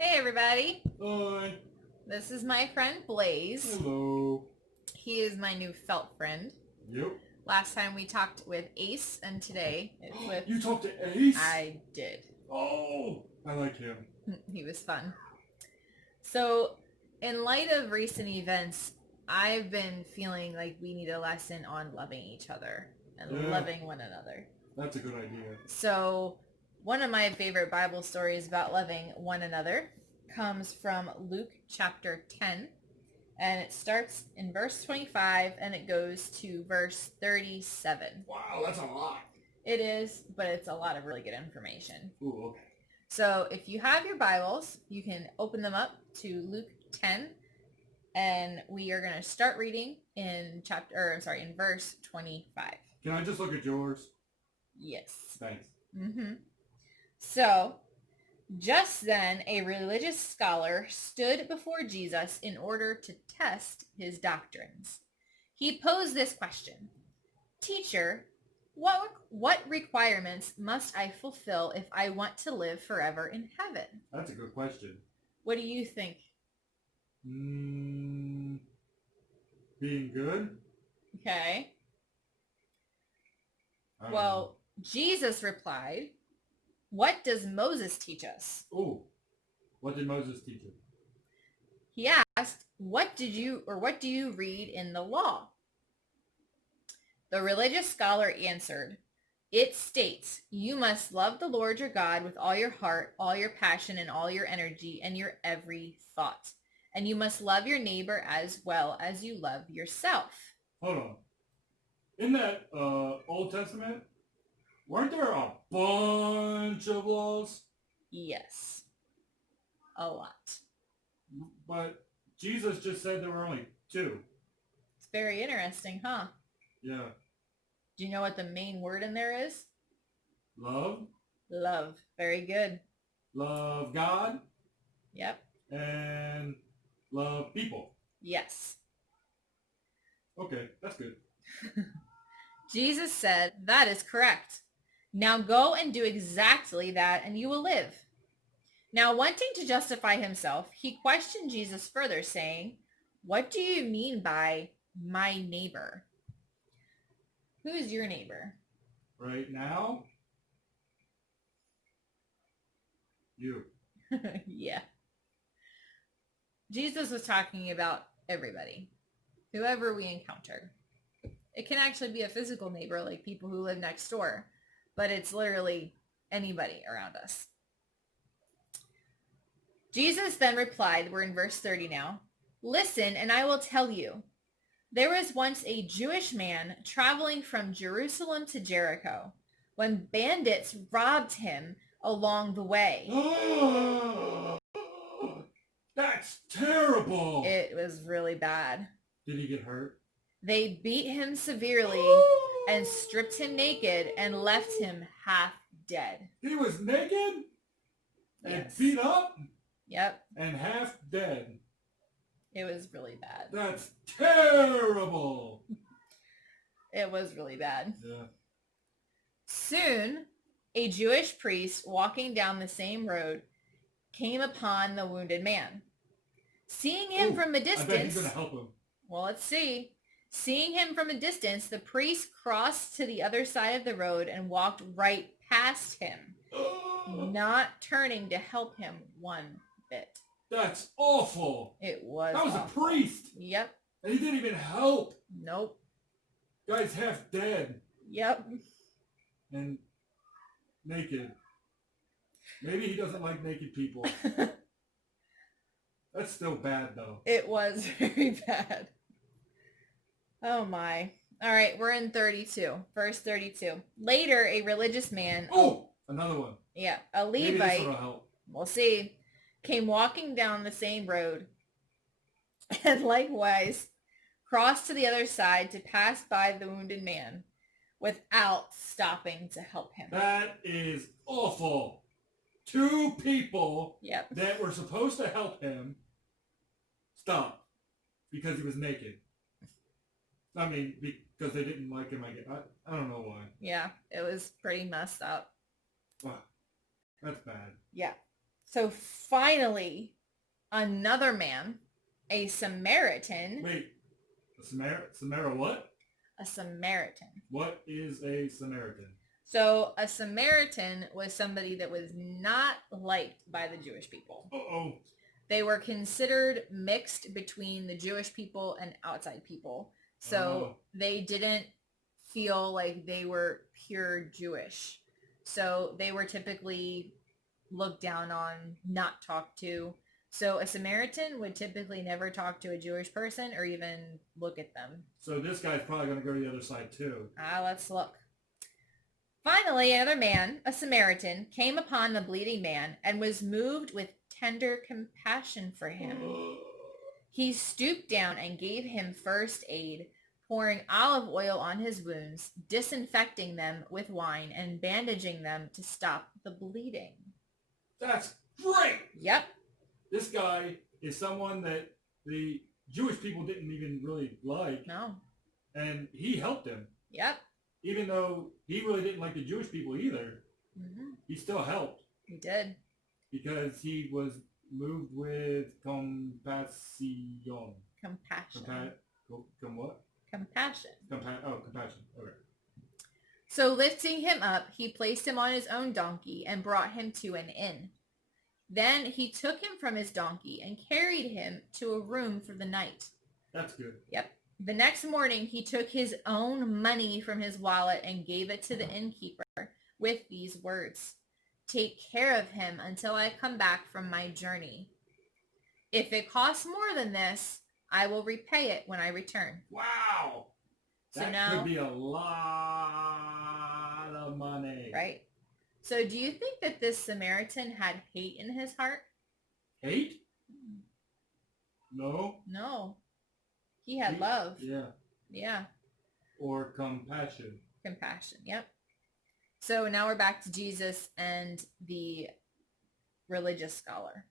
Hey everybody, Hi. this is my friend Blaze. Hello. He is my new felt friend. Yep. Last time we talked with Ace, and today it's with... You talked to Ace? I did. Oh, I like him. He was fun. So, in light of recent events, I've been feeling like we need a lesson on loving each other and loving one another. That's a good idea. So, one of my favorite Bible stories about loving one another comes from Luke chapter 10, and it starts in verse 25 and it goes to verse 37. Wow, that's a lot. It is, but it's a lot of really good information. Ooh, okay. So if you have your Bibles, you can open them up to Luke 10, and we are going to start reading in verse 25. Can I just look at yours? Yes. Thanks. So, just then a religious scholar stood before Jesus in order to test his doctrines. He posed this question: Teacher, what requirements must I fulfill if I want to live forever in heaven? That's a good question. What do you think? Being good? Okay. I don't Well, Jesus replied, "What does Moses teach us?" know. Ooh, what did Moses teach you? He asked, what do you read in the law? The religious scholar answered, "It states, you must love the Lord your God with all your heart, all your passion, and all your energy, and your every thought. And you must love your neighbor as well as you love yourself." Hold on. In that Old Testament, weren't there a bunch of laws? Yes. A lot. But Jesus just said there were only 2. It's very interesting, huh? Yeah. Do you know what the main word in there is? Love. Love. Very good. Love God. Yep. And love people. Yes. Okay, that's good. Jesus said, "That is correct. Now go and do exactly that and you will live." Now, wanting to justify himself, he questioned Jesus further, saying, "What do you mean by my neighbor?" Who is your neighbor? Right now, you. Yeah. Jesus was talking about everybody, whoever we encounter. It can actually be a physical neighbor, like people who live next door, but it's literally anybody around us. Jesus then replied, we're in verse 30 now, "Listen, and I will tell you. There was once a Jewish man traveling from Jerusalem to Jericho when bandits robbed him along the way." That's terrible. It was really bad. Did he get hurt? They beat him severely and stripped him naked and left him half dead. He was naked and Yes. beat up Yep. and half dead. It was really bad. That's terrible. It was really bad. Yeah. Soon, a Jewish priest walking down the same road came upon the wounded man. Seeing him from a distance... I bet he's going to help him. Well, let's see. Seeing him from a distance, the priest crossed to the other side of the road and walked right past him, not turning to help him one bit. That's awful. It was That was awful. a priest. Yep. And he didn't even help. Nope. Guy's half dead. Yep. And naked. Maybe he doesn't like naked people. That's still bad, though. It was very bad. Oh my. All right, we're in 32. Verse 32. Later, a religious man... Oh, another one. Yeah, a Maybe this Levite... will help. We'll see. Came walking down the same road and likewise crossed to the other side to pass by the wounded man without stopping to help him. That is awful. 2 people Yep. that were supposed to help him stopped because he was naked. I mean, because they didn't like him, I guess. I don't know why. Yeah, it was pretty messed up. Wow. That's bad. Yeah. So finally, another man, a Samaritan. Wait, a Samara what? A Samaritan. What is a Samaritan? So a Samaritan was somebody that was not liked by the Jewish people. Uh-oh. They were considered mixed between the Jewish people and outside people. So they didn't feel like they were pure Jewish. So they were typically looked down on, not talked to. So a Samaritan would typically never talk to a Jewish person or even look at them. So this guy's probably going to go to the other side too. Let's look. Finally, another man, a Samaritan, came upon the bleeding man and was moved with tender compassion for him. He stooped down and gave him first aid, pouring olive oil on his wounds, disinfecting them with wine, and bandaging them to stop the bleeding. That's great! Yep. This guy is someone that the Jewish people didn't even really like. No. And he helped him. Yep. Even though he really didn't like the Jewish people either, he still helped. He did. Because he was moved with compassion. Compassion. What? Compassion. Compassion. Okay. So lifting him up, he placed him on his own donkey and brought him to an inn. Then he took him from his donkey and carried him to a room for the night. That's good. Yep. The next morning, he took his own money from his wallet and gave it to the innkeeper with these words: "Take care of him until I come back from my journey. If it costs more than this, I will repay it when I return." Wow! So that now, could be a lot of money. Right. So do you think that this Samaritan had hate in his heart? Hate? No. No. He had love. Yeah. Yeah. Or compassion. Compassion. Yep. So now we're back to Jesus and the religious scholar.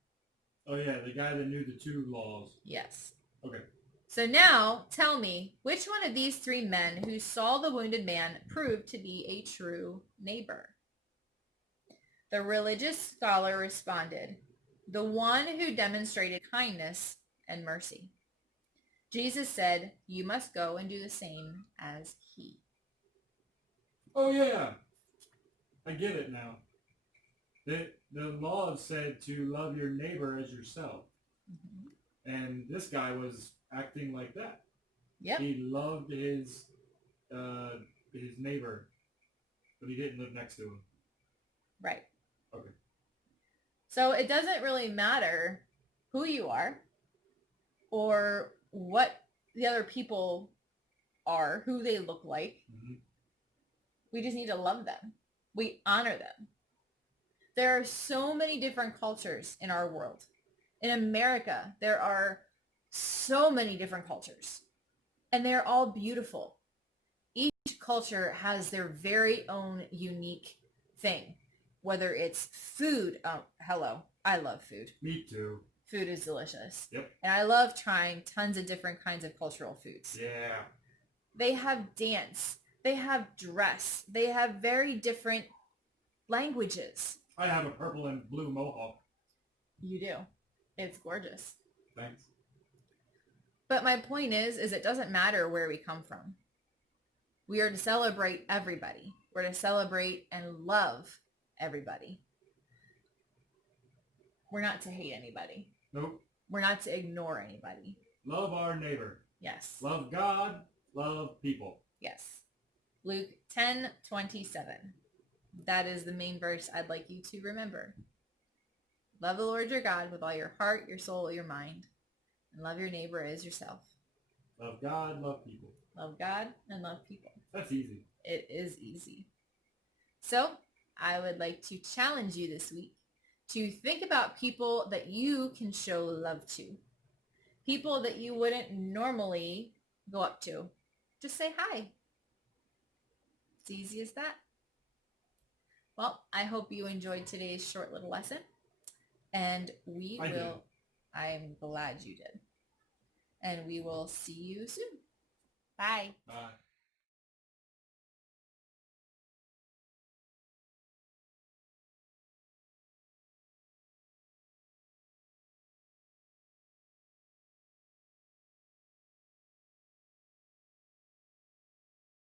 Oh yeah, the guy that knew the two laws. Yes. Okay. So now tell me, which one of these three men who saw the wounded man proved to be a true neighbor? The religious scholar responded, "The one who demonstrated kindness and mercy." Jesus said, "You must go and do the same as he." Oh yeah, I get it now. The law said to love your neighbor as yourself. And this guy was acting like that. Yep. He loved his neighbor, but he didn't live next to him. Right. Okay. So it doesn't really matter who you are or what the other people are, who they look like. We just need to love them. We honor them. There are so many different cultures in our world. In America, there are so many different cultures, and they're all beautiful. Each culture has their very own unique thing, whether it's food. Oh, hello. I love food. Me too. Food is delicious. Yep. And I love trying tons of different kinds of cultural foods. Yeah. They have dance. They have dress. They have very different languages. I have a purple and blue mohawk. You do. It's gorgeous. Thanks. But my point is it doesn't matter where we come from. We are to celebrate everybody. We're to celebrate and love everybody. We're not to hate anybody. Nope. We're not to ignore anybody. Love our neighbor. Yes. Love God. Love people. Yes. Luke 10:27. That is the main verse I'd like you to remember. Love the Lord your God with all your heart, your soul, your mind, and love your neighbor as yourself. Love God, love people. Love God and love people. That's easy. It is easy. So I would like to challenge you this week to think about people that you can show love to. People that you wouldn't normally go up to. Just say hi. It's easy as that. Well, I hope you enjoyed today's short little lesson. And I'm glad you did. And we will see you soon. Bye. Bye.